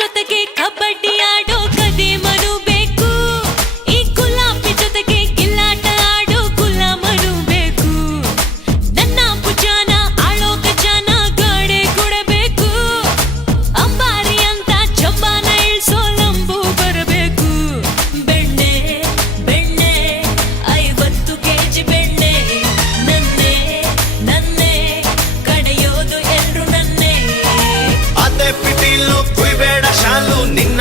ಜೊತೆಗೆ ಕಬಡ್ಡಿ ಆಡೋ ಕದಿಮರು ಬೇಕು. ಈ ಗುಲಾಬಿ ಜೊತೆಗೆ ಗಿಲ್ಲಾಟ ಆಡೋ ಗುಲಾಮರು ಬೇಕು. ನನ್ನ ಭುಜಾನ ಆಳೋ ಗಜಾನ ಗಾಡೆ ಕೊಡಬೇಕು. ಅಂಬಾರಿ ಅಂತ ಜಂಬಾನ ಇಳ್ಸೋ ಲಂಬು ಬರಬೇಕು. ಬೆಣ್ಣೆ ಬೆಣ್ಣೆ 50 ಕೆಜಿ ಬೆಣ್ಣೆ ನನ್ನೇ ನನ್ನೇ ಕಡೆಯೋದು ಎಲ್ರು ನನ್ನೇ. ಅದೇ ಪಿಟೀಲು ಕುಯ್ಬೇಡ ಶಾಲು ನಿನ್ನ